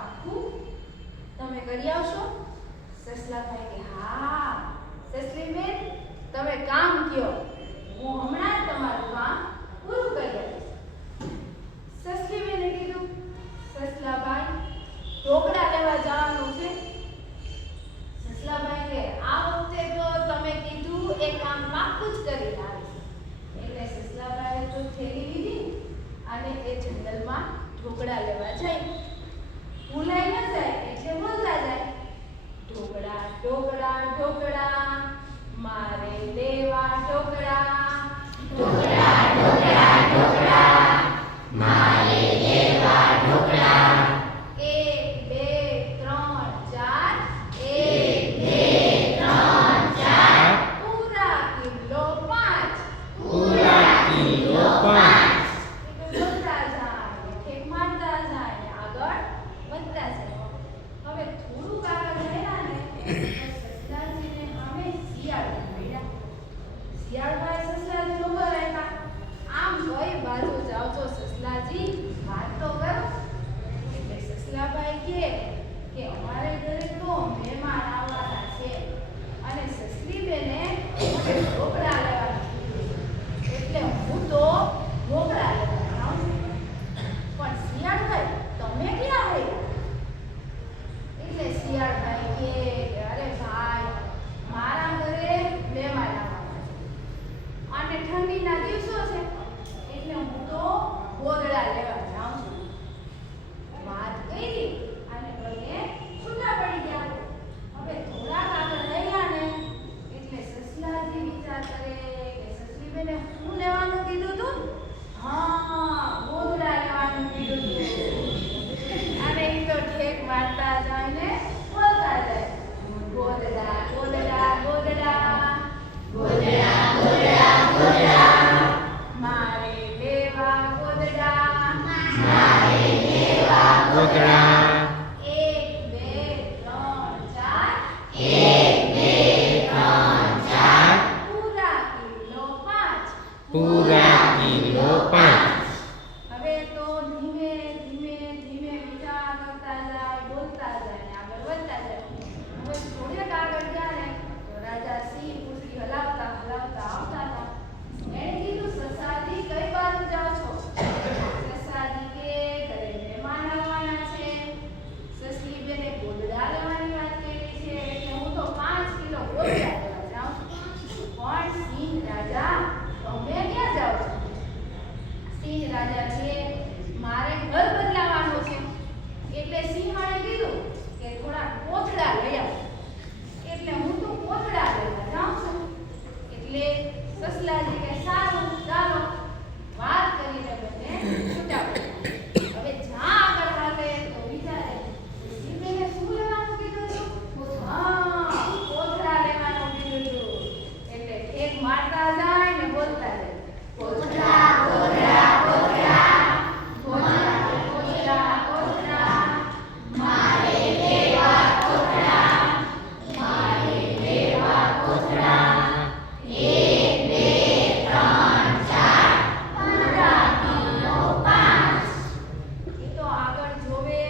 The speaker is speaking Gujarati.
પાક્કું તમે કરી આવશો? સસલાભાઈ કે હા સસલીબેન તમે કામ કયો, હું હમણાં જ તમારું કામ પૂરું કરી આપીશ. સસલીબેને કીધું સસલાભાઈ ઢોકળા લેવા જવાનું છે. સસલાભાઈ કે આ વખતે તો તમે કીધું એ કામ પાક્કું જ કરી લાવીશ. એટલે સસલાભાઈએ તો થેલી લીધી અને એ જંગલમાં ઢોકળા લેવા જાય. ભૂલાઈ ન જાય એટલે બોલતા જાય ઢોકળા ઢોકળા ઢોકળા મારે લેવા ઢોકળા. ઢોકળા ઢોકળા ઢોકળા મારે લેવા ઢોકળા. 1 2 3 4 1 2 3 4 પૂરા કિલો 5. પૂરા કિલો 5. બોલતા જાય ઠેક મારતા જાય આગળ વધતા જાય. હવે થોડુંક આગળ ગયા ને સસલાજીને સામે શિયાળ મળ્યા. શિયાળભાઈ સસલાજીને ઊભા રહેતા. આમ કઈ બાજુ જાઓ છો સસલાજી, વાત તો કરો. એટલે સસલાભાઈ કે અમારે ઘરે તો મહેમાન આવવાના છે અને સસલીબેને મને ઢોકળા લેવાનું કીધું. એટલે હું તો ઢોકળા લેવા જાઉં છું. પણ શિયાળભાઈ તમે ક્યાં આવ્યા? એટલે શિયાળભાઈ કે અરે ભાઈ મારા ઘરે મહેમાન આવવાના છે અને ઠંડીના દિવસો છે એટલે હું તો ગોદડા લેવા જાઉં છું. વાત કરી અને બંને છૂટા પડી ગયા. હવે થોડાક આગળ રહ્યા ને એટલે સસલાજી વિચાર કરે કે સસલીબેને શું લેવાનું કીધું તું? હા ગોદડા લેવાનું કીધું તું. અને એ તો ઠેક મારતા જાય ને બોલતા જાય ગોદડા ગોદડા ગોદડા ગોદડા ગોદડા ગોદડા મારે લેવા ગોદડા. મારે લેવા ગોદડા. 1 2 3 4 1 2 3 4 પૂરા કિલો 5. પૂરા કિલો 5. હવે તો ધીમે ધીમે ધીમે વિચાર કરતા જાય બોલતા જાય ને આગળ વધતા જાય. હવે થોડેક આગળ ગયા ને તો રાજા સિંહ પૂંછડી હલાવતા હલાવતા આવતા હતા. એણે કીધું સસાજી કઈ બાજુ જાઓ છો? સસાજી કે ઘરે મહેમાન આવવાના છે. સસલીબેને ગોદડા લેવાની વાત કરી છે એટલે હું તો 5 કિલો ગોદડા લેવા જાઉં છું. પણ સિંહ રાજા તમે ક્યાં જાઓ છો? સિંહ રાજા કે મારે ઘર બદલાવાનું છે. એટલે સિંહણે કીધું કે થોડા કોથળા લઈ આવો. એટલે હું તો કોથળા લેવા જાઉં છું. એટલે સસલાજી કે સારું ચાલો. વાત કરીને બંને છૂટા પડ્યા. હવે જ્યાં આગળ હાલે તો વિચારે સિંહને શું લેવાનું કીધું હતું? હા કોથળા લેવાનું કીધું હતું. એટલે ઠેક મારતા જાય ને બોલતા જાય કોથળા કોથળા કોથળા કોથળા કોથળા કોથળા મારે લેવા કોથળા. મારે લેવા કોથળા. 1 2 3 4 પૂરા કિલો 5. એ તો આગળ જોવે